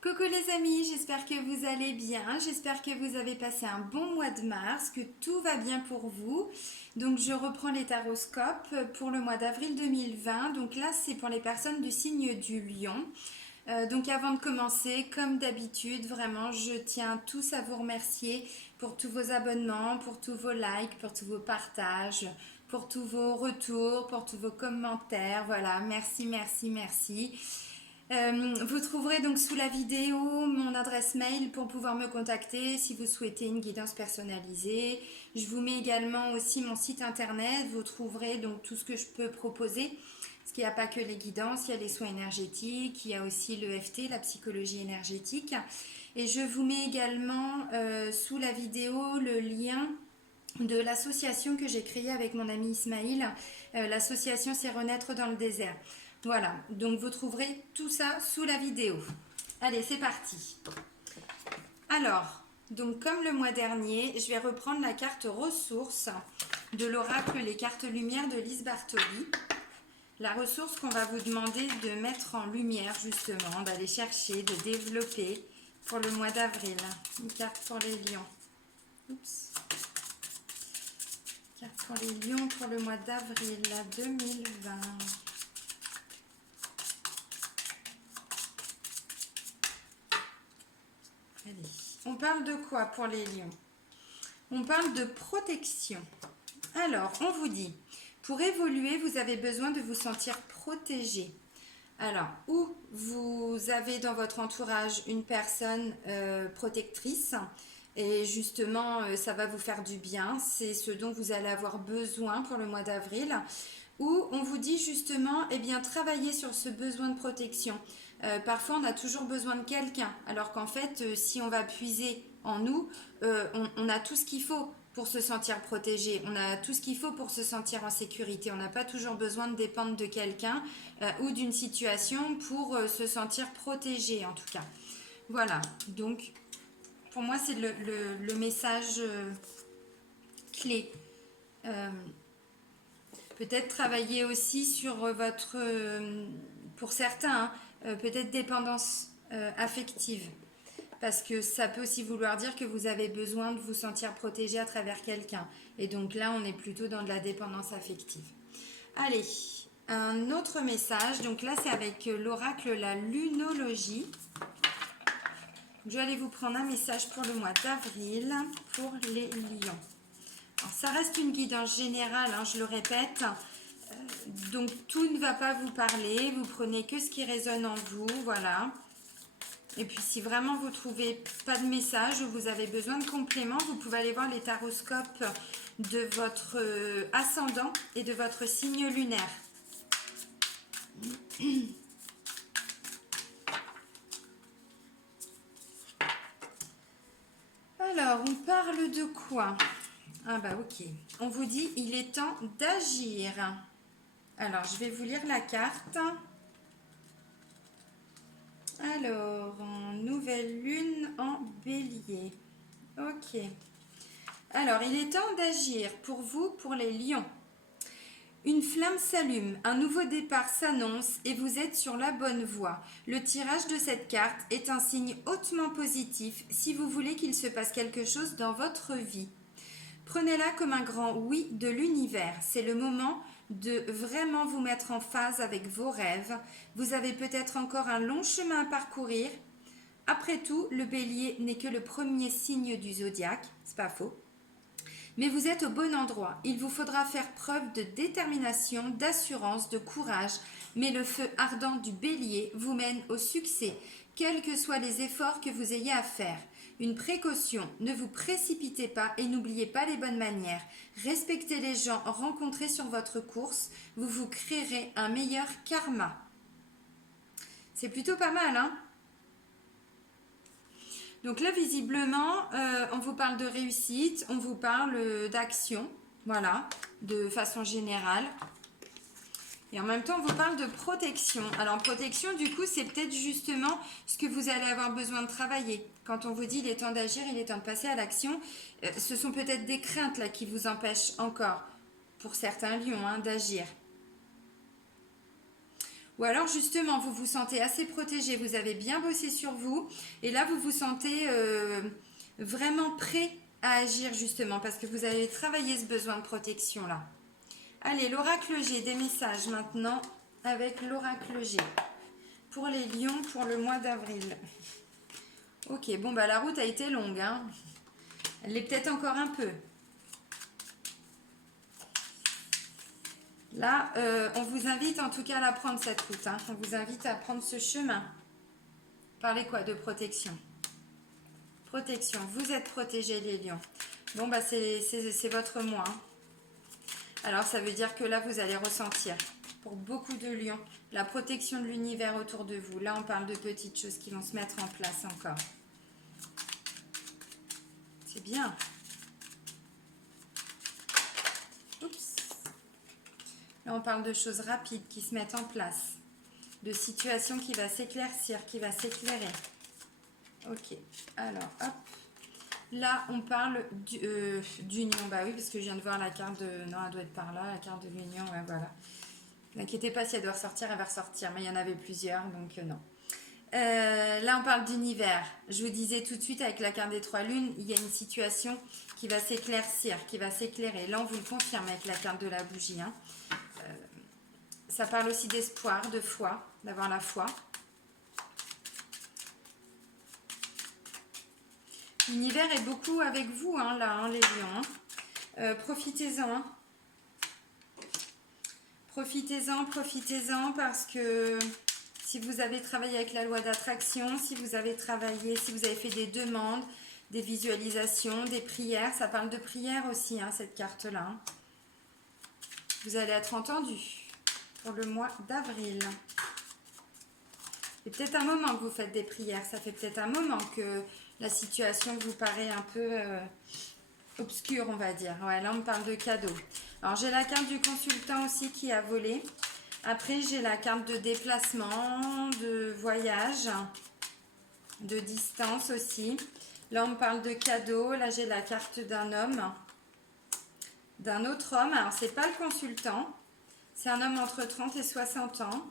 Coucou les amis, j'espère que vous allez bien, j'espère que vous avez passé un bon mois de mars, que tout va bien pour vous. Donc je reprends les taroscopes pour le mois d'avril 2020. Donc là c'est pour les personnes du signe du lion. Donc avant de commencer, comme d'habitude, vraiment je tiens tous à vous remercier pour tous vos abonnements, pour tous vos likes, pour tous vos partages, pour tous vos retours, pour tous vos commentaires. Voilà, merci, merci, merci. Vous trouverez donc sous la vidéo mon adresse mail pour pouvoir me contacter si vous souhaitez une guidance personnalisée. Je vous mets également aussi mon site internet, vous trouverez donc tout ce que je peux proposer. Parce qu'il n'y a pas que les guidances, il y a les soins énergétiques, il y a aussi l'EFT, la psychologie énergétique. Et je vous mets également sous la vidéo le lien de l'association que j'ai créée avec mon ami Ismaïl. L'association C'est Renaître dans le désert. Voilà, donc vous trouverez tout ça sous la vidéo. Allez, c'est parti. Alors, donc comme le mois dernier, je vais reprendre la carte ressources de l'oracle Les Cartes Lumière de Lise Bartoli. La ressource qu'on va vous demander de mettre en lumière justement, d'aller chercher, de développer pour le mois d'avril. Une carte pour les lions. Oups. Carte pour les lions pour le mois d'avril 2020. Allez. On parle de quoi pour les lions? On parle de protection. Alors, on vous dit, pour évoluer, vous avez besoin de vous sentir protégé. Alors, ou vous avez dans votre entourage une personne protectrice, et justement, ça va vous faire du bien, c'est ce dont vous allez avoir besoin pour le mois d'avril, ou on vous dit justement, eh bien, travaillez sur ce besoin de protection. Parfois, on a toujours besoin de quelqu'un, alors qu'en fait, si on va puiser en nous, on a tout ce qu'il faut pour se sentir protégé, on a tout ce qu'il faut pour se sentir en sécurité. On n'a pas toujours besoin de dépendre de quelqu'un ou d'une situation pour se sentir protégé en tout cas. Voilà, donc pour moi c'est le message clé. Peut-être travailler aussi sur votre, pour certains, peut-être dépendance affective. Parce que ça peut aussi vouloir dire que vous avez besoin de vous sentir protégé à travers quelqu'un. Et donc là, on est plutôt dans de la dépendance affective. Allez, un autre message. Donc là, c'est avec l'oracle la lunologie. Je vais aller vous prendre un message pour le mois d'avril pour les lions. Alors, ça reste une guidance générale, hein, je le répète. Donc tout ne va pas vous parler. Vous prenez que ce qui résonne en vous. Voilà. Et puis si vraiment vous ne trouvez pas de message ou vous avez besoin de compléments, vous pouvez aller voir les taroscopes de votre ascendant et de votre signe lunaire. Alors, on parle de quoi? Ah bah ok. On vous dit, il est temps d'agir. Alors, je vais vous lire la carte. Alors, nouvelle lune en bélier. Ok. Alors, il est temps d'agir pour vous, pour les lions. Une flamme s'allume, un nouveau départ s'annonce et vous êtes sur la bonne voie. Le tirage de cette carte est un signe hautement positif si vous voulez qu'il se passe quelque chose dans votre vie. Prenez-la comme un grand oui de l'univers. C'est le moment de vraiment vous mettre en phase avec vos rêves. Vous avez peut-être encore un long chemin à parcourir. Après tout, le bélier n'est que le premier signe du zodiaque, c'est pas faux. Mais vous êtes au bon endroit. Il vous faudra faire preuve de détermination, d'assurance, de courage. Mais le feu ardent du bélier vous mène au succès, quels que soient les efforts que vous ayez à faire. Une précaution, ne vous précipitez pas et n'oubliez pas les bonnes manières. Respectez les gens rencontrés sur votre course, vous vous créerez un meilleur karma. C'est plutôt pas mal, hein? Donc là, visiblement, on vous parle de réussite, on vous parle d'action, voilà, de façon générale. Et en même temps, on vous parle de protection. Alors, protection, du coup, c'est peut-être justement ce que vous allez avoir besoin de travailler. Quand on vous dit il est temps d'agir, il est temps de passer à l'action, ce sont peut-être des craintes là qui vous empêchent encore, pour certains lions, hein, d'agir. Ou alors justement, vous vous sentez assez protégé, vous avez bien bossé sur vous, et là vous vous sentez vraiment prêt à agir justement, parce que vous avez travaillé ce besoin de protection là. Allez, l'oracle G, des messages maintenant avec l'oracle G. Pour les lions, pour le mois d'avril. Ok, bon bah la route a été longue, hein. Elle l'est peut-être encore un peu. Là, on vous invite en tout cas à la prendre cette route, hein. On vous invite à prendre ce chemin. Parlez quoi de protection? Protection, vous êtes protégés les lions. Bon bah c'est votre mois, hein. Alors ça veut dire que là vous allez ressentir, pour beaucoup de lions, la protection de l'univers autour de vous. Là on parle de petites choses qui vont se mettre en place encore. C'est bien. Oups. Là on parle de choses rapides qui se mettent en place. De situations qui va s'éclaircir, qui va s'éclairer. Ok, alors hop. Là, on parle d'union. Bah oui, parce que je viens de voir la carte de... Non, elle doit être par là, la carte de l'union. Ouais, voilà. N'inquiétez pas, si elle doit ressortir, elle va ressortir. Mais il y en avait plusieurs, donc non. Là, on parle d'univers. Je vous disais tout de suite, avec la carte des trois lunes, il y a une situation qui va s'éclaircir, qui va s'éclairer. Là, on vous le confirme avec la carte de la bougie, hein. Ça parle aussi d'espoir, de foi, d'avoir la foi. L'univers est beaucoup avec vous, hein, là, hein, les lions, hein. Profitez-en, hein. Profitez-en, parce que si vous avez travaillé avec la loi d'attraction, si vous avez travaillé, si vous avez fait des demandes, des visualisations, des prières, ça parle de prières aussi, hein, cette carte-là, hein. Vous allez être entendu pour le mois d'avril. C'est peut-être un moment que vous faites des prières, ça fait peut-être un moment que la situation vous paraît un peu obscure, on va dire. Ouais, là on me parle de cadeaux. Alors j'ai la carte du consultant aussi qui a volé. Après j'ai la carte de déplacement, de voyage, de distance aussi. Là on me parle de cadeaux. Là j'ai la carte d'un homme, d'un autre homme. Alors c'est pas le consultant, c'est un homme entre 30 et 60 ans.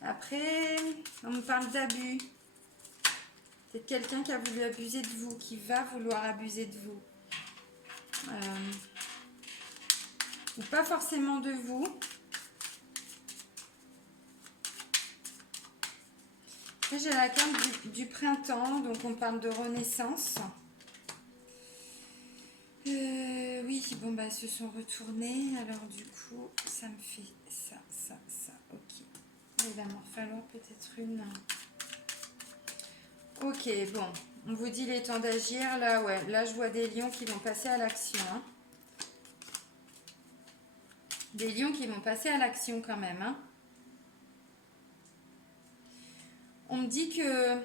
Après on me parle d'abus. C'est quelqu'un qui a voulu abuser de vous, qui va vouloir abuser de vous. Ou pas forcément de vous. Après, j'ai la carte du printemps, donc on parle de renaissance. Oui, bon, bah, ils se sont retournés. Alors, du coup, ça me fait ça. Ok. Il va m'en falloir peut-être une. Ok, bon. On vous dit il est temps d'agir. Là, ouais. Là, je vois des lions qui vont passer à l'action, hein. Des lions qui vont passer à l'action quand même, hein. On me dit que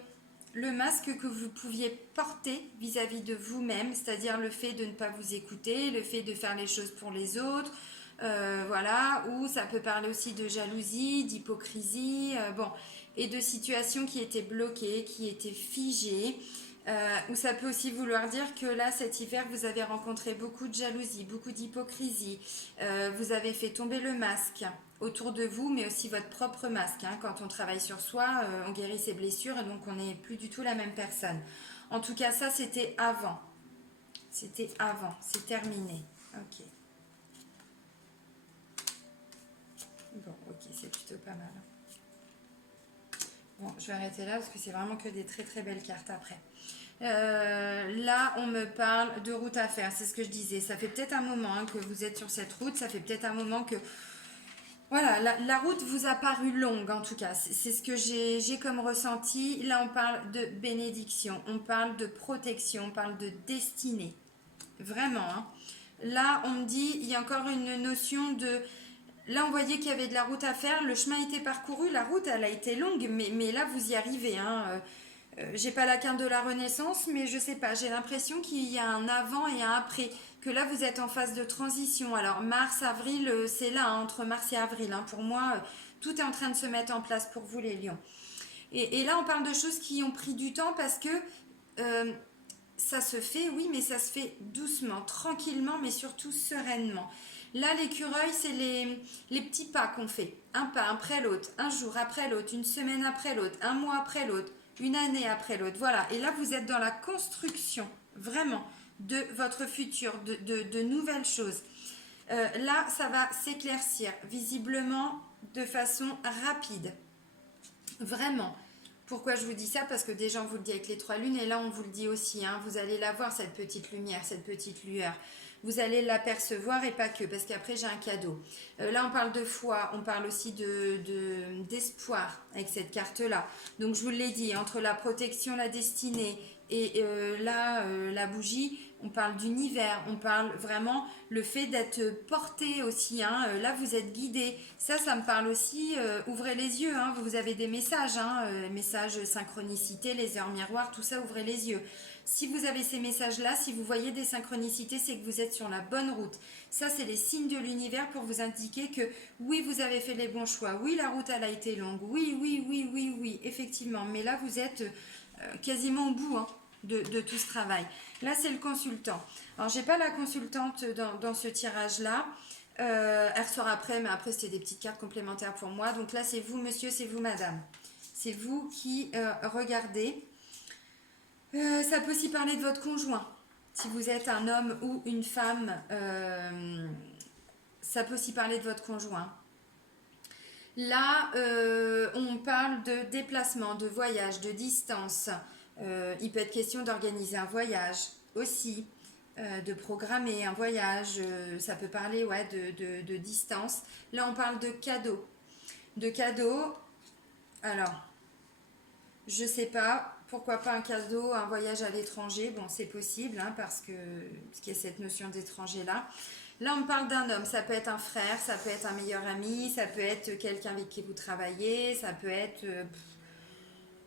le masque que vous pouviez porter vis-à-vis de vous-même, c'est-à-dire le fait de ne pas vous écouter, le fait de faire les choses pour les autres, voilà, ou ça peut parler aussi de jalousie, d'hypocrisie, bon, et de situations qui étaient bloquées, qui étaient figées. Ou ça peut aussi vouloir dire que là, cet hiver, vous avez rencontré beaucoup de jalousie, beaucoup d'hypocrisie. Vous avez fait tomber le masque autour de vous, mais aussi votre propre masque, hein. Quand on travaille sur soi, on guérit ses blessures et donc on n'est plus du tout la même personne. En tout cas, ça, c'était avant. C'était avant. C'est terminé. Ok. Bon, ok, c'est plutôt pas mal. Bon, je vais arrêter là parce que c'est vraiment que des très très belles cartes après. Là, on me parle de route à faire, c'est ce que je disais. Ça fait peut-être un moment, hein, que vous êtes sur cette route, ça fait peut-être un moment que... Voilà, la route vous a paru longue en tout cas, c'est ce que j'ai comme ressenti. Là, on parle de bénédiction, on parle de protection, on parle de destinée. Vraiment, hein. Là, on me dit, il y a encore une notion de... Là, on voyait qu'il y avait de la route à faire, le chemin était parcouru, la route, elle a été longue, mais là, vous y arrivez, hein. J'ai pas la carte de la Renaissance, mais je sais pas, j'ai l'impression qu'il y a un avant et un après, que là vous êtes en phase de transition. Alors mars, avril, c'est là, hein, entre mars et avril, hein. Pour moi, tout est en train de se mettre en place pour vous les lions. Et là on parle de choses qui ont pris du temps parce que ça se fait, oui, mais ça se fait doucement, tranquillement, mais surtout sereinement. Là, l'écureuil, c'est les petits pas qu'on fait. Un pas après l'autre, un jour après l'autre, une semaine après l'autre, un mois après l'autre, une année après l'autre. Voilà. Et là, vous êtes dans la construction, vraiment, de votre futur, de nouvelles choses. Là, ça va s'éclaircir, visiblement, de façon rapide. Vraiment. Pourquoi je vous dis ça? Parce que déjà, on vous le dit avec les trois lunes, et là, on vous le dit aussi, hein, vous allez la voir, cette petite lumière, cette petite lueur. Vous allez l'apercevoir et pas que, parce qu'après, j'ai un cadeau. Là, on parle de foi, on parle aussi d'espoir avec cette carte-là. Donc, je vous l'ai dit, entre la protection, la destinée et là, la bougie, on parle d'univers, on parle vraiment le fait d'être porté aussi. Hein, là, vous êtes guidé. Ça me parle aussi. Ouvrez les yeux. Hein, vous avez des messages, hein, messages synchronicité, les heures miroirs, tout ça. Ouvrez les yeux. Si vous avez ces messages-là, si vous voyez des synchronicités, c'est que vous êtes sur la bonne route. Ça, c'est les signes de l'univers pour vous indiquer que oui, vous avez fait les bons choix. Oui, la route, elle a été longue. Oui, oui, oui, oui, oui, effectivement. Mais là, vous êtes quasiment au bout, hein, de tout ce travail. Là, c'est le consultant. Alors, j'ai pas la consultante dans ce tirage-là. Elle ressort après, mais après, c'était des petites cartes complémentaires pour moi. Donc là, c'est vous, monsieur, c'est vous, madame. C'est vous qui regardez. Ça peut aussi parler de votre conjoint. Si vous êtes un homme ou une femme, ça peut aussi parler de votre conjoint. Là, on parle de déplacement, de voyage, de distance. Il peut être question d'organiser un voyage aussi, de programmer un voyage. Ça peut parler ouais, de distance. Là, on parle de cadeaux. De cadeaux. Alors, je sais pas. Pourquoi pas un cadeau, un voyage à l'étranger? Bon, c'est possible, hein, parce qu'il y a cette notion d'étranger là. Là, on parle d'un homme. Ça peut être un frère, ça peut être un meilleur ami, ça peut être quelqu'un avec qui vous travaillez, ça peut être...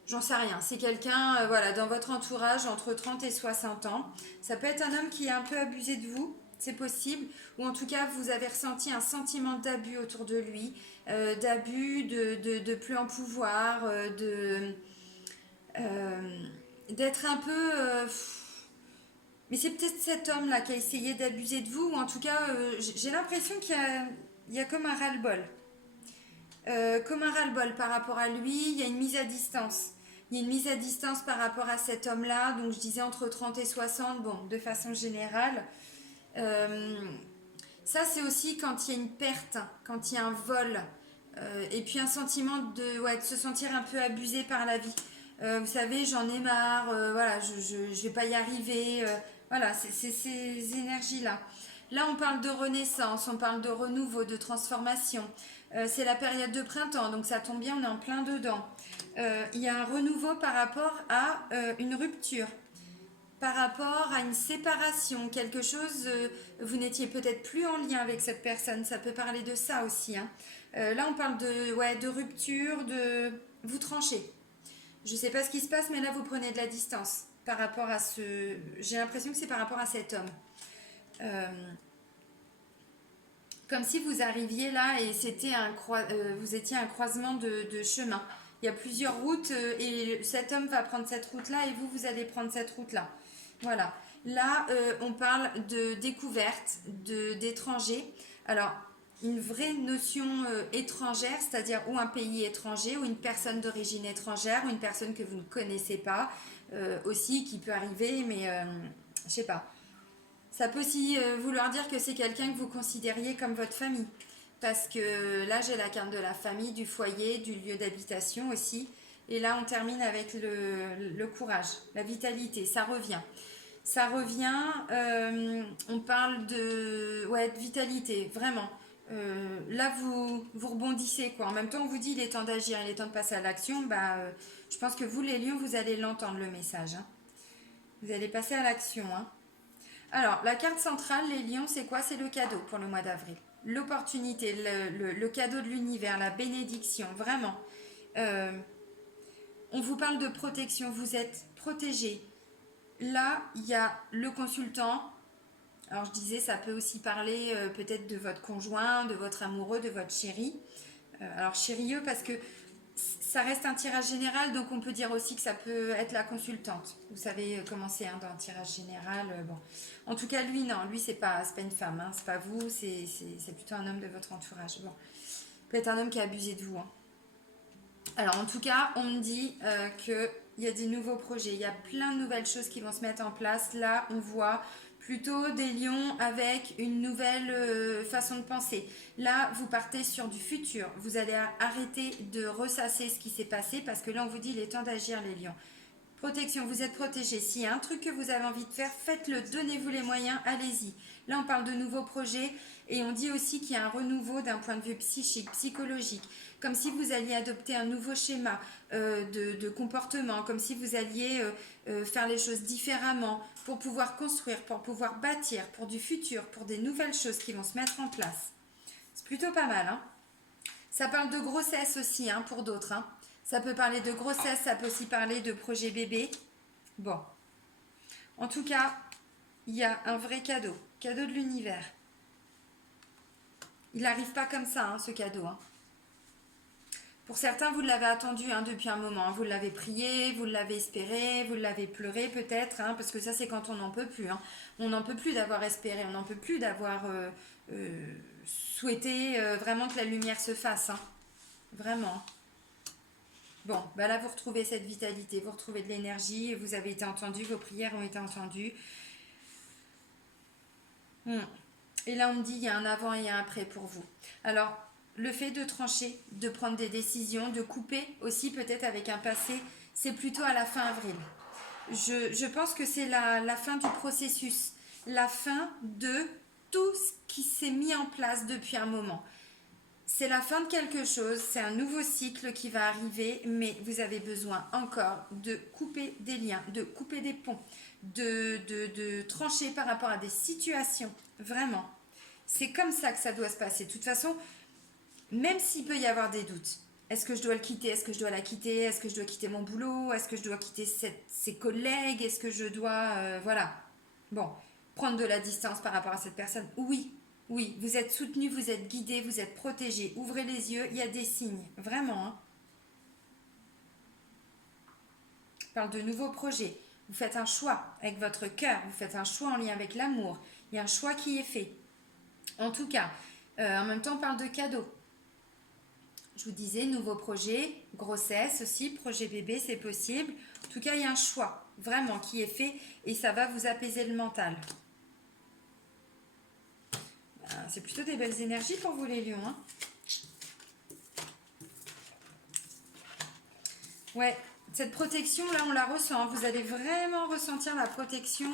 j'en sais rien. C'est quelqu'un, voilà, dans votre entourage, entre 30 et 60 ans. Ça peut être un homme qui a un peu abusé de vous, c'est possible. Ou en tout cas, vous avez ressenti un sentiment d'abus autour de lui, d'abus, de plus en pouvoir, d'être un peu... mais c'est peut-être cet homme-là qui a essayé d'abuser de vous, ou en tout cas, j'ai l'impression il y a comme un ras-le-bol. Comme un ras-le-bol par rapport à lui, il y a une mise à distance. Il y a une mise à distance par rapport à cet homme-là, donc je disais entre 30 et 60, bon, de façon générale. Euh, Ça, c'est aussi quand il y a une perte, quand il y a un vol, et puis un sentiment ouais, de se sentir un peu abusé par la vie. Vous savez, j'en ai marre, voilà, je vais pas y arriver. Voilà, c'est ces énergies-là. Là, on parle de renaissance, on parle de renouveau, de transformation. C'est la période de printemps, donc ça tombe bien, on est en plein dedans. Il y a un renouveau par rapport à une rupture, par rapport à une séparation, quelque chose, vous n'étiez peut-être plus en lien avec cette personne, ça peut parler de ça aussi. Hein. Là, on parle ouais, de rupture, de vous tranchez. Je ne sais pas ce qui se passe, mais là, vous prenez de la distance par rapport à ce... J'ai l'impression que c'est par rapport à cet homme. Euh, Comme si vous arriviez là et c'était vous étiez un croisement de chemin. Il y a plusieurs routes et cet homme va prendre cette route-là et vous allez prendre cette route-là. Voilà. Là, on parle de découverte, d'étranger. Alors, une vraie notion étrangère, c'est-à-dire ou un pays étranger, ou une personne d'origine étrangère, ou une personne que vous ne connaissez pas, aussi, qui peut arriver, mais je sais pas. Ça peut aussi vouloir dire que c'est quelqu'un que vous considériez comme votre famille. Parce que là, j'ai la carte de la famille, du foyer, du lieu d'habitation aussi. Et là, on termine avec le courage, la vitalité. Ça revient. Ça revient. On parle ouais, de vitalité, vraiment. Là, vous rebondissez, quoi. En même temps, on vous dit il est temps d'agir, il est temps de passer à l'action. Bah, je pense que vous, les lions, vous allez l'entendre, le message. Hein. Vous allez passer à l'action. Hein. Alors, la carte centrale, les lions, c'est quoi? C'est le cadeau pour le mois d'avril. L'opportunité, le cadeau de l'univers, la bénédiction, vraiment. Euh, on vous parle de protection, vous êtes protégé. Là, il y a le consultant. Alors, je disais, ça peut aussi parler peut-être de votre conjoint, de votre amoureux, de votre chéri. Alors, chérieux, parce que Ça reste un tirage général, donc on peut dire aussi que ça peut être la consultante. Vous savez comment c'est dans un tirage général. Bon. En tout cas, lui, non, lui, c'est pas une femme, hein, c'est pas vous, c'est plutôt un homme de votre entourage. Bon. Peut être un homme qui a abusé de vous, hein. Alors, en tout cas, on me dit qu'il y a des nouveaux projets, il y a plein de nouvelles choses qui vont se mettre en place. Là, on voit plutôt des lions avec une nouvelle façon de penser. Là, vous partez sur du futur. Vous allez arrêter de ressasser ce qui s'est passé parce que là, on vous dit il est temps d'agir, les lions. Protection, vous êtes protégé. S'il y a un truc que vous avez envie de faire, faites-le, donnez-vous les moyens, allez-y. Là, on parle de nouveaux projets et on dit aussi qu'il y a un renouveau d'un point de vue psychique, psychologique, comme si vous alliez adopter un nouveau schéma de comportement, comme si vous alliez faire les choses différemment pour pouvoir construire, pour pouvoir bâtir, pour du futur, pour des nouvelles choses qui vont se mettre en place. C'est plutôt pas mal, hein. Ça parle de grossesse aussi, hein, pour d'autres, hein. Ça peut parler de grossesse, ça peut aussi parler de projet bébé. Bon. En tout cas, il y a un vrai cadeau. Cadeau de l'univers. Il n'arrive pas comme ça, hein, ce cadeau, hein. Pour certains, vous l'avez attendu, hein, depuis un moment, hein. Vous l'avez prié, vous l'avez espéré, vous l'avez pleuré peut-être, hein, parce que ça c'est quand on n'en peut plus, hein. On n'en peut plus d'avoir espéré, on n'en peut plus d'avoir souhaité vraiment que la lumière se fasse, hein. Vraiment. Bon, bah là vous retrouvez cette vitalité, vous retrouvez de l'énergie, vous avez été entendu, vos prières ont été entendues. Et là on me dit il y a un avant et un après pour vous. Alors, le fait de trancher, de prendre des décisions, de couper aussi peut-être avec un passé, c'est plutôt à la fin avril. Je pense que c'est la fin du processus, la fin de tout ce qui s'est mis en place depuis un moment. C'est la fin de quelque chose, c'est un nouveau cycle qui va arriver, mais vous avez besoin encore de couper des liens, de couper des ponts, de trancher par rapport à des situations. Vraiment. C'est comme ça que ça doit se passer. De toute façon, même s'il peut y avoir des doutes, est-ce que je dois le quitter? Est-ce que je dois la quitter? Est-ce que je dois quitter mon boulot? Est-ce que je dois quitter ses collègues? Est-ce que je dois... voilà. Bon, prendre de la distance par rapport à cette personne? Oui, oui, vous êtes soutenu, vous êtes guidé, vous êtes protégé. Ouvrez les yeux, il y a des signes. Vraiment, hein. Je parle de nouveaux projets. Vous faites un choix avec votre cœur, vous faites un choix en lien avec l'amour. Il y a un choix qui est fait. En tout cas, en même temps, on parle de cadeaux. Je vous disais, nouveau projet, grossesse aussi, projet bébé, c'est possible. En tout cas, il y a un choix vraiment qui est fait et ça va vous apaiser le mental. C'est plutôt des belles énergies pour vous les lions, hein. Ouais, cette protection là on la ressent, vous allez vraiment ressentir la protection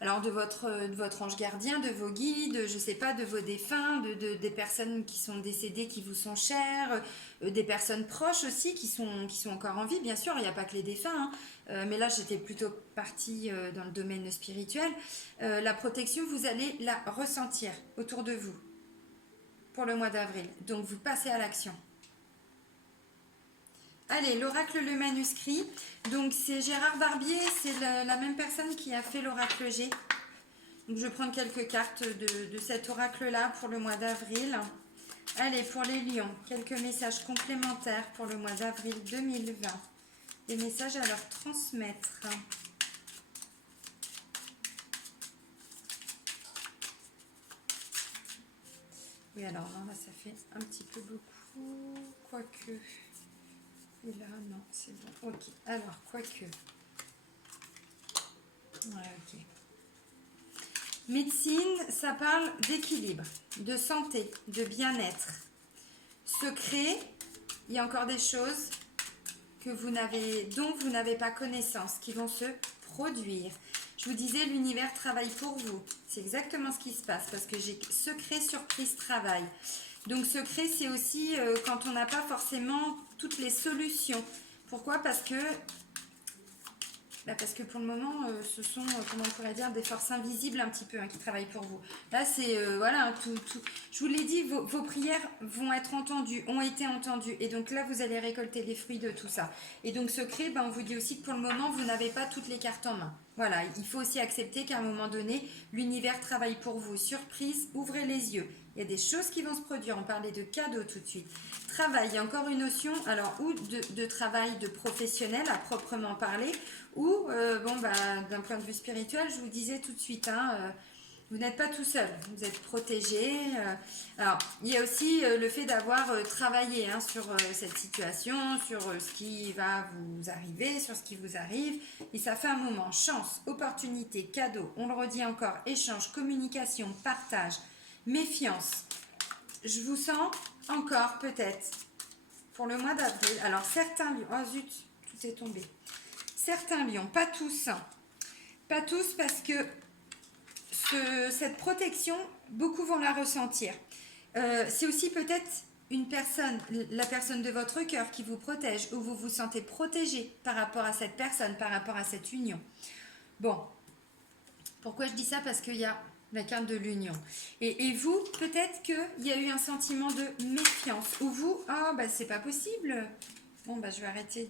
alors de votre ange gardien, de vos guides, je sais pas, de vos défunts, des personnes qui sont décédées, qui vous sont chères, des personnes proches aussi qui sont encore en vie, bien sûr, il n'y a pas que les défunts, hein. Mais là j'étais plutôt partie dans le domaine spirituel. La protection, vous allez la ressentir autour de vous pour le mois d'avril, donc vous passez à l'action. Allez, l'oracle le manuscrit. Donc c'est Gérard Barbier, c'est la même personne qui a fait l'oracle G. Donc je vais prendre quelques cartes de cet oracle-là pour le mois d'avril. Allez, pour les lions, quelques messages complémentaires pour le mois d'avril 2020. Des messages à leur transmettre. Oui, alors là, ça fait un petit peu beaucoup, quoique... Et là, non, c'est bon. Ok, alors, quoique. Ouais, ok. Médecine, ça parle d'équilibre, de santé, de bien-être. Secret, il y a encore des choses dont vous n'avez pas connaissance, qui vont se produire. Je vous disais, l'univers travaille pour vous. C'est exactement ce qui se passe, parce que j'ai secret, surprise, travail. Donc secret, c'est aussi quand on n'a pas forcément toutes les solutions. Pourquoi? Parce que pour le moment, ce sont, comment on pourrait dire, des forces invisibles un petit peu, hein, qui travaillent pour vous. Là, c'est, voilà, tout. Je vous l'ai dit, vos prières vont être entendues, ont été entendues. Et donc là, vous allez récolter les fruits de tout ça. Et donc, secret, on vous dit aussi que pour le moment, vous n'avez pas toutes les cartes en main. Voilà, il faut aussi accepter qu'à un moment donné, l'univers travaille pour vous. Surprise, ouvrez les yeux. Il y a des choses qui vont se produire. On parlait de cadeaux tout de suite. Travail, il y a encore une notion, alors, ou de travail de professionnel à proprement parler, ou, d'un point de vue spirituel, je vous disais tout de suite, vous n'êtes pas tout seul, vous êtes protégé. Alors, il y a aussi le fait d'avoir travaillé sur cette situation, sur ce qui va vous arriver, sur ce qui vous arrive. Et ça fait un moment. Chance, opportunité, cadeau, on le redit encore, échange, communication, partage, méfiance. Je vous sens encore peut-être pour le mois d'avril. Alors, certains lions, oh zut, tout est tombé. Certains lions, pas tous. Pas tous parce que cette protection, beaucoup vont la ressentir. C'est aussi peut-être une personne, la personne de votre cœur qui vous protège, ou vous vous sentez protégé par rapport à cette personne, par rapport à cette union. Bon, pourquoi je dis ça? Parce qu'il y a la carte de l'union. Et vous, peut-être qu'il y a eu un sentiment de méfiance, ou vous, c'est pas possible. Bon, je vais arrêter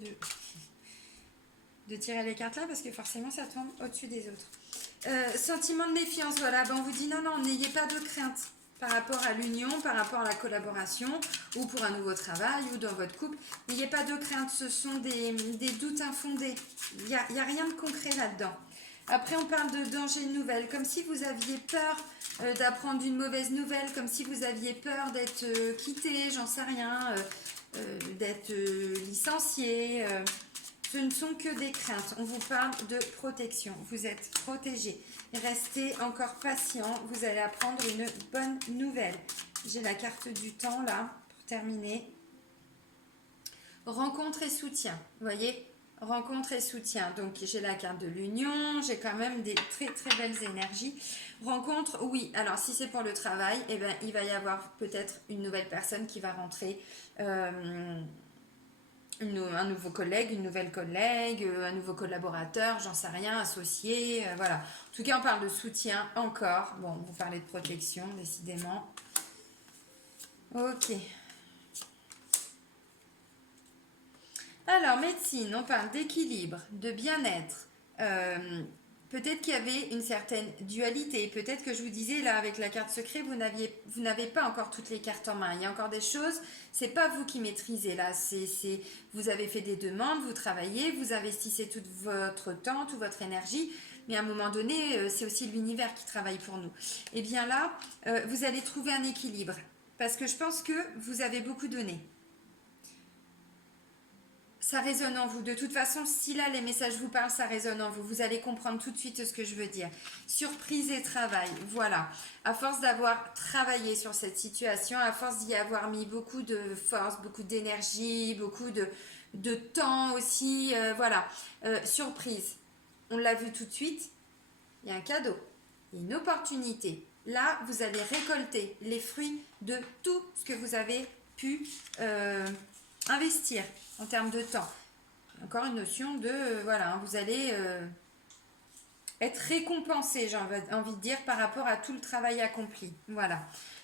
de tirer les cartes là, parce que forcément, ça tombe au-dessus des autres. Sentiment de méfiance, voilà, on vous dit non, n'ayez pas de crainte par rapport à l'union, par rapport à la collaboration, ou pour un nouveau travail, ou dans votre couple. N'ayez pas de crainte, ce sont des doutes infondés. Il n'y a rien de concret là-dedans. Après, on parle de danger nouvelle, comme si vous aviez peur d'apprendre une mauvaise nouvelle, comme si vous aviez peur d'être quitté, j'en sais rien, d'être licencié. Ce ne sont que des craintes. On vous parle de protection. Vous êtes protégé. Restez encore patient. Vous allez apprendre une bonne nouvelle. J'ai la carte du temps là pour terminer. Rencontre et soutien. Vous voyez, rencontre et soutien. Donc j'ai la carte de l'union. J'ai quand même des très très belles énergies. Rencontre, oui. Alors si c'est pour le travail, il va y avoir peut-être une nouvelle personne qui va rentrer. Un nouveau collègue, une nouvelle collègue, un nouveau collaborateur, j'en sais rien, associé, voilà. En tout cas, on parle de soutien encore. Bon, vous parlez de protection, décidément. Ok. Alors, médecine, on parle d'équilibre, de bien-être. Peut-être qu'il y avait une certaine dualité. Peut-être que je vous disais, là, avec la carte secret, vous n'avez pas encore toutes les cartes en main. Il y a encore des choses, c'est pas vous qui maîtrisez, là. Vous avez fait des demandes, vous travaillez, vous investissez tout votre temps, toute votre énergie. Mais à un moment donné, c'est aussi l'univers qui travaille pour nous. Et bien là, vous allez trouver un équilibre. Parce que je pense que vous avez beaucoup donné. Ça résonne en vous. De toute façon, si là les messages vous parlent, ça résonne en vous. Vous allez comprendre tout de suite ce que je veux dire. Surprise et travail, voilà. À force d'avoir travaillé sur cette situation, à force d'y avoir mis beaucoup de force, beaucoup d'énergie, beaucoup de temps aussi, voilà. Surprise, on l'a vu tout de suite, il y a un cadeau, il y a une opportunité. Là, vous allez récolter les fruits de tout ce que vous avez pu investir en termes de temps. Encore une notion de, vous allez être récompensé, j'ai envie de dire, par rapport à tout le travail accompli. Voilà.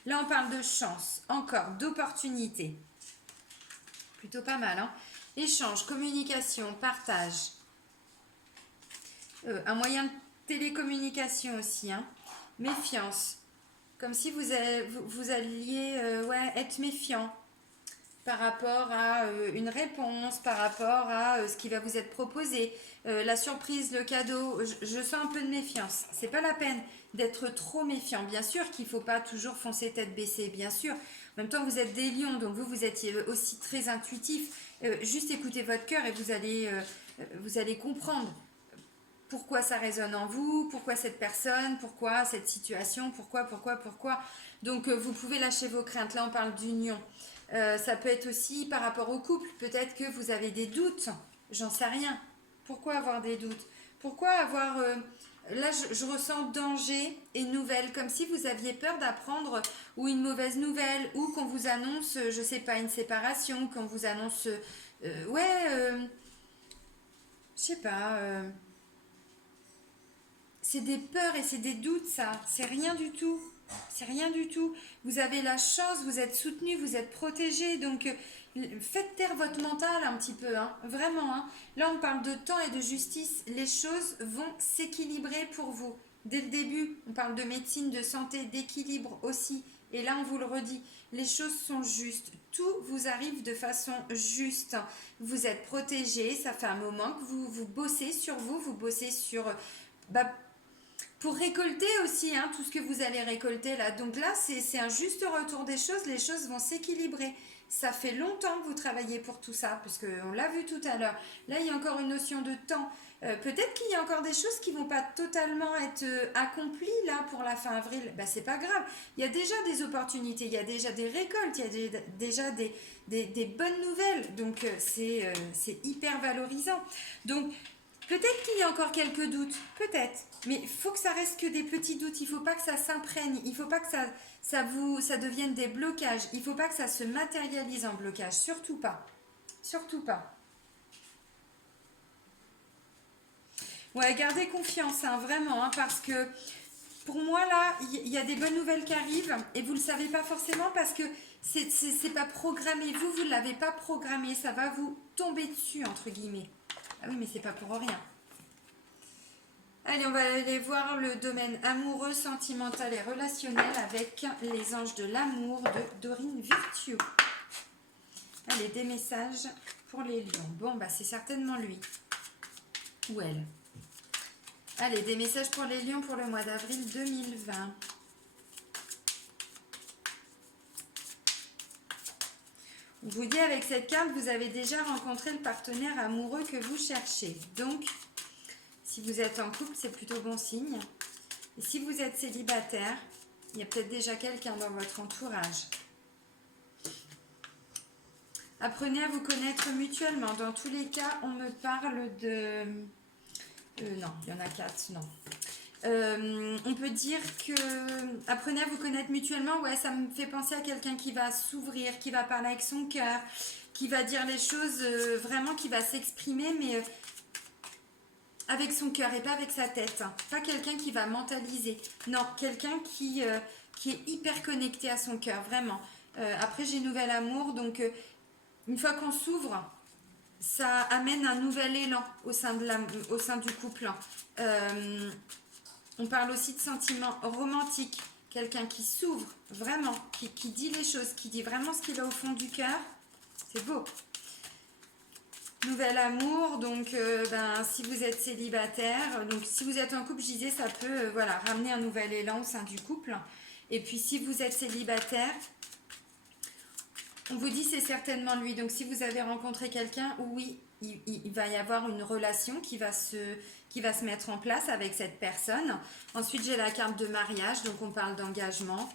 Là, on parle de chance, encore, d'opportunité. Plutôt pas mal, hein. Échange, communication, partage. Un moyen de télécommunication aussi, hein. Méfiance. Comme si vous alliez être méfiant par rapport à une réponse, par rapport à ce qui va vous être proposé, la surprise, le cadeau. Je sens un peu de méfiance. C'est pas la peine d'être trop méfiant. Bien sûr qu'il ne faut pas toujours foncer tête baissée, bien sûr. En même temps, vous êtes des lions, donc vous êtes aussi très intuitif. Juste écoutez votre cœur et vous allez comprendre pourquoi ça résonne en vous, pourquoi cette personne, pourquoi cette situation, pourquoi. Donc vous pouvez lâcher vos craintes. Là, on parle d'union. Ça peut être aussi par rapport au couple. Peut-être que vous avez des doutes. J'en sais rien. Pourquoi avoir des doutes? Pourquoi avoir... là, je ressens danger et nouvelle. Comme si vous aviez peur d'apprendre ou une mauvaise nouvelle ou qu'on vous annonce, je sais pas, une séparation, qu'on vous annonce... je sais pas... c'est des peurs et c'est des doutes, ça. C'est rien du tout. C'est rien du tout. Vous avez la chance, vous êtes soutenu, vous êtes protégé. Donc, faites taire votre mental un petit peu. Hein, vraiment. Hein. Là, on parle de temps et de justice. Les choses vont s'équilibrer pour vous. Dès le début, on parle de médecine, de santé, d'équilibre aussi. Et là, on vous le redit, les choses sont justes. Tout vous arrive de façon juste. Vous êtes protégé. Ça fait un moment que vous bossez sur vous. Vous bossez sur... bah, pour récolter aussi hein, tout ce que vous allez récolter là. Donc là, c'est un juste retour des choses. Les choses vont s'équilibrer. Ça fait longtemps que vous travaillez pour tout ça, parce qu'on l'a vu tout à l'heure. Là, il y a encore une notion de temps. Peut-être qu'il y a encore des choses qui vont pas totalement être accomplies là pour la fin avril. Bah, c'est pas grave. Il y a déjà des opportunités, il y a déjà des récoltes, il y a déjà des bonnes nouvelles. Donc c'est hyper valorisant. Donc peut-être qu'il y a encore quelques doutes, peut-être. Mais il faut que ça reste que des petits doutes. Il ne faut pas que ça s'imprègne. Il ne faut pas que ça devienne des blocages. Il ne faut pas que ça se matérialise en blocage. Surtout pas. Surtout pas. Ouais, gardez confiance, hein, vraiment, hein, parce que pour moi, là, il y a des bonnes nouvelles qui arrivent et vous ne le savez pas forcément parce que c'est pas programmé. Vous ne l'avez pas programmé. Ça va vous tomber dessus, entre guillemets. Ah oui, mais c'est pas pour rien. Allez, on va aller voir le domaine amoureux, sentimental et relationnel avec les anges de l'amour de Dorine Virtue. Allez, des messages pour les lions. Bon, bah c'est certainement lui. Ou elle. Allez, des messages pour les lions pour le mois d'avril 2020. On vous dit avec cette carte, vous avez déjà rencontré le partenaire amoureux que vous cherchez. Donc, si vous êtes en couple, c'est plutôt bon signe. Et si vous êtes célibataire, il y a peut-être déjà quelqu'un dans votre entourage. Apprenez à vous connaître mutuellement. Dans tous les cas, on me parle de... non, il y en a 4, non. On peut dire que apprenez à vous connaître mutuellement, ouais, ça me fait penser à quelqu'un qui va s'ouvrir, qui va parler avec son cœur, qui va dire les choses vraiment, qui va s'exprimer, mais avec son cœur et pas avec sa tête. Pas quelqu'un qui va mentaliser. Non, quelqu'un qui est hyper connecté à son cœur, vraiment. Après, j'ai Nouvel Amour, donc une fois qu'on s'ouvre, ça amène un nouvel élan au sein du couple. On parle aussi de sentiments romantiques. Quelqu'un qui s'ouvre, vraiment, qui dit les choses, qui dit vraiment ce qu'il a au fond du cœur. C'est beau. Nouvel amour, donc si vous êtes célibataire, donc si vous êtes en couple, je disais, ça peut voilà, ramener un nouvel élan au sein du couple. Et puis si vous êtes célibataire, on vous dit c'est certainement lui. Donc si vous avez rencontré quelqu'un, oui, il va y avoir une relation qui va se mettre en place avec cette personne. Ensuite, j'ai la carte de mariage, donc on parle d'engagement.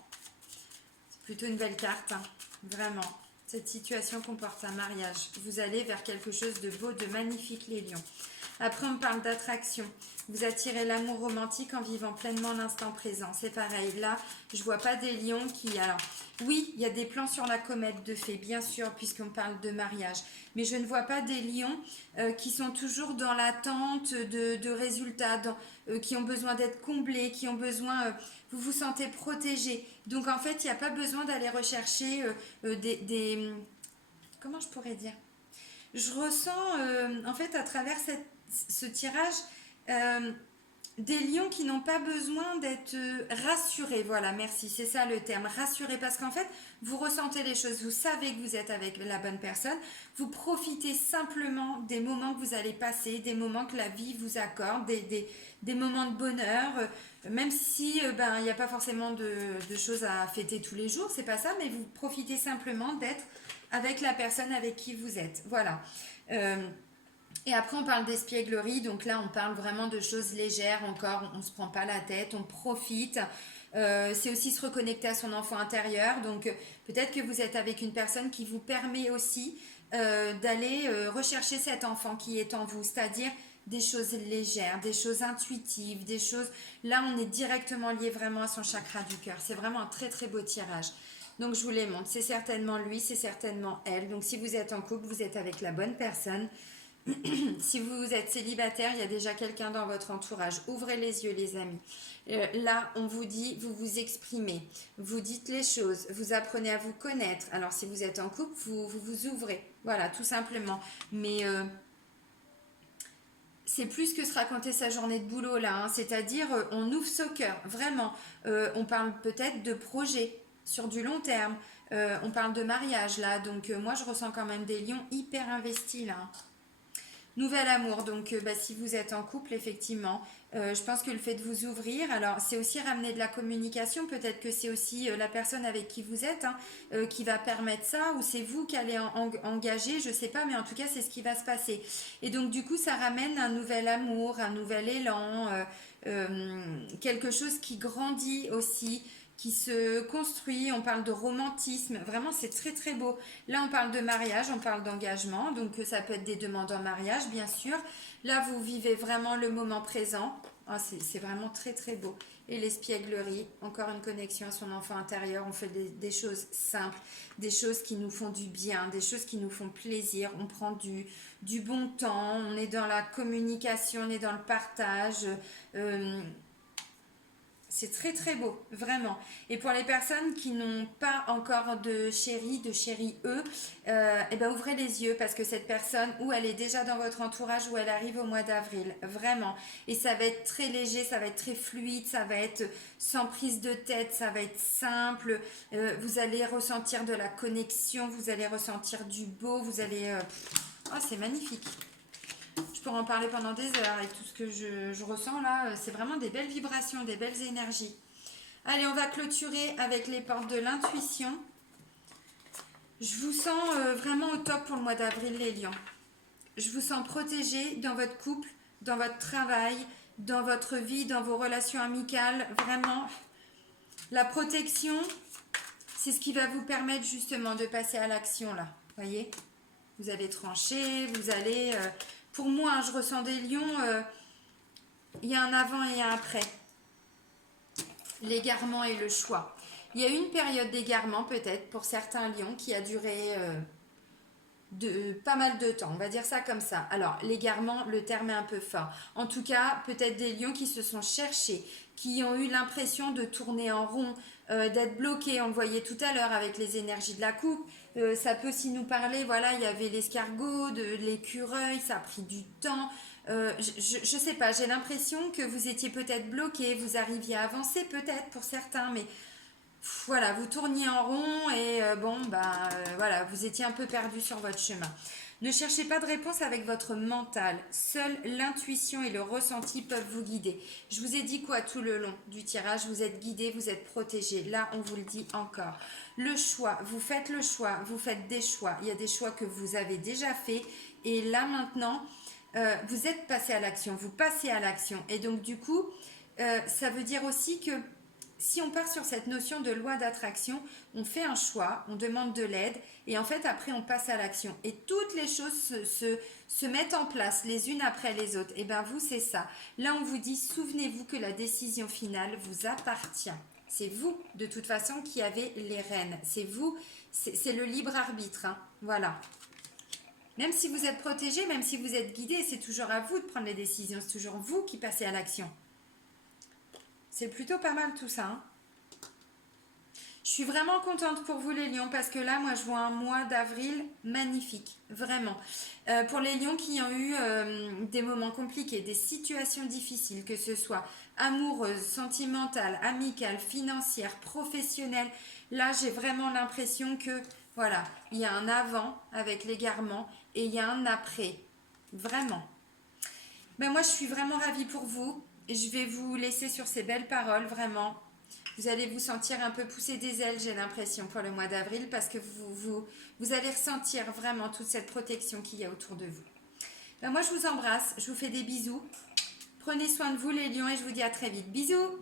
C'est plutôt une belle carte, hein, vraiment. Cette situation comporte un mariage. Vous allez vers quelque chose de beau, de magnifique, les lions. Après, on parle d'attraction. Vous attirez l'amour romantique en vivant pleinement l'instant présent. C'est pareil. Là, je ne vois pas des lions qui... Alors, oui, il y a des plans sur la comète de fées, bien sûr, puisqu'on parle de mariage. Mais je ne vois pas des lions qui sont toujours dans l'attente de résultats, qui ont besoin d'être comblés, qui ont besoin... vous vous sentez protégé. Donc, en fait, il n'y a pas besoin d'aller rechercher comment je pourrais dire? Je ressens, en fait, à travers ce tirage, des lions qui n'ont pas besoin d'être rassurés. Voilà, merci, c'est ça le terme, rassurés. Parce qu'en fait, vous ressentez les choses, vous savez que vous êtes avec la bonne personne, vous profitez simplement des moments que vous allez passer, des moments que la vie vous accorde, des moments de bonheur, même si il n'y a pas forcément de choses à fêter tous les jours, c'est pas ça, mais vous profitez simplement d'être avec la personne avec qui vous êtes. Voilà. Et après, on parle d'espièglerie. Donc là, on parle vraiment de choses légères encore. On ne se prend pas la tête, on profite. C'est aussi se reconnecter à son enfant intérieur. Donc peut-être que vous êtes avec une personne qui vous permet aussi d'aller rechercher cet enfant qui est en vous. C'est-à-dire des choses légères, des choses intuitives, des choses... Là, on est directement lié vraiment à son chakra du cœur. C'est vraiment un très très beau tirage. Donc je vous les montre. C'est certainement lui, c'est certainement elle. Donc si vous êtes en couple, vous êtes avec la bonne personne. Si vous êtes célibataire, il y a déjà quelqu'un dans votre entourage. Ouvrez les yeux, les amis. Là, on vous dit, vous vous exprimez, vous dites les choses, vous apprenez à vous connaître. Alors, si vous êtes en couple, vous ouvrez. Voilà, tout simplement. Mais c'est plus que se raconter sa journée de boulot, là. Hein. C'est-à-dire, on ouvre ce cœur, vraiment. On parle peut-être de projet. sur du long terme. On parle de mariage là, donc moi je ressens quand même des lions hyper investis là. Nouvel amour, donc bah, si vous êtes en couple, effectivement, je pense que le fait de vous ouvrir, alors c'est aussi ramener de la communication, peut-être que c'est aussi la personne avec qui vous êtes hein, qui va permettre ça, ou c'est vous qui allez engager, je sais pas, mais en tout cas c'est ce qui va se passer. Et donc du coup ça ramène un nouvel amour, un nouvel élan, quelque chose qui grandit aussi, qui se construit, on parle de romantisme, vraiment c'est très très beau. Là on parle de mariage, on parle d'engagement, donc ça peut être des demandes en mariage bien sûr. Là vous vivez vraiment le moment présent. Ah, c'est vraiment très très beau. Et l'espièglerie, encore une connexion à son enfant intérieur, on fait des choses simples, des choses qui nous font du bien, des choses qui nous font plaisir, on prend du bon temps, on est dans la communication, on est dans le partage. euh, c'est très très beau, vraiment. Et pour les personnes qui n'ont pas encore de chéri eux, eh ben ouvrez les yeux parce que cette personne, ou elle est déjà dans votre entourage, ou elle arrive au mois d'avril, vraiment. Et ça va être très léger, ça va être très fluide, ça va être sans prise de tête, ça va être simple. Vous allez ressentir de la connexion, vous allez ressentir du beau, vous allez... Oh, c'est magnifique. Je pourrais en parler pendant des heures avec tout ce que je ressens là. C'est vraiment des belles vibrations, des belles énergies. Allez, on va clôturer avec les portes de l'intuition. Je vous sens vraiment au top pour le mois d'avril, les lions. Je vous sens protégés dans votre couple, dans votre travail, dans votre vie, dans vos relations amicales. Vraiment, la protection, c'est ce qui va vous permettre justement de passer à l'action là. Voyez, vous allez trancher, vous allez... pour moi, je ressens des lions, il y a un avant et un après. L'égarement et le choix. Il y a eu une période d'égarement peut-être pour certains lions qui a duré pas mal de temps, on va dire ça comme ça. Alors, l'égarement, le terme est un peu fort. En tout cas, peut-être des lions qui se sont cherchés, qui ont eu l'impression de tourner en rond, d'être bloqués. On le voyait tout à l'heure avec les énergies de la coupe. Ça peut aussi nous parler, voilà, il y avait l'escargot, de l'écureuil, ça a pris du temps. Je sais pas, j'ai l'impression que vous étiez peut-être bloqué, vous arriviez à avancer peut-être pour certains, mais voilà, vous tourniez en rond et voilà, vous étiez un peu perdu sur votre chemin. Ne cherchez pas de réponse avec votre mental. Seule l'intuition et le ressenti peuvent vous guider. Je vous ai dit quoi tout le long du tirage? Vous êtes guidé, vous êtes protégé. Là, on vous le dit encore. Le choix, vous faites le choix, vous faites des choix. Il y a des choix que vous avez déjà faits. Et là, maintenant, vous êtes passé à l'action. Vous passez à l'action. Et donc, du coup, ça veut dire aussi que si on part sur cette notion de loi d'attraction, on fait un choix, on demande de l'aide et en fait après on passe à l'action. Et toutes les choses se mettent en place les unes après les autres. Et bien vous c'est ça. Là on vous dit souvenez-vous que la décision finale vous appartient. C'est vous de toute façon qui avez les rênes. C'est vous, c'est le libre arbitre. Hein. Voilà. Même si vous êtes protégé, même si vous êtes guidé, c'est toujours à vous de prendre les décisions. C'est toujours vous qui passez à l'action. C'est plutôt pas mal tout ça. Hein. Je suis vraiment contente pour vous les lions parce que là, moi, je vois un mois d'avril magnifique, vraiment. Pour les lions qui ont eu des moments compliqués, des situations difficiles, que ce soit amoureuses, sentimentales, amicales, financières, professionnelles, là, j'ai vraiment l'impression que, voilà, il y a un avant avec l'égarement et il y a un après. Vraiment. Ben, moi, je suis vraiment ravie pour vous. Je vais vous laisser sur ces belles paroles, vraiment. Vous allez vous sentir un peu pousser des ailes, j'ai l'impression, pour le mois d'avril, parce que vous allez ressentir vraiment toute cette protection qu'il y a autour de vous. Ben moi, je vous embrasse, je vous fais des bisous. Prenez soin de vous, les lions, et je vous dis à très vite. Bisous!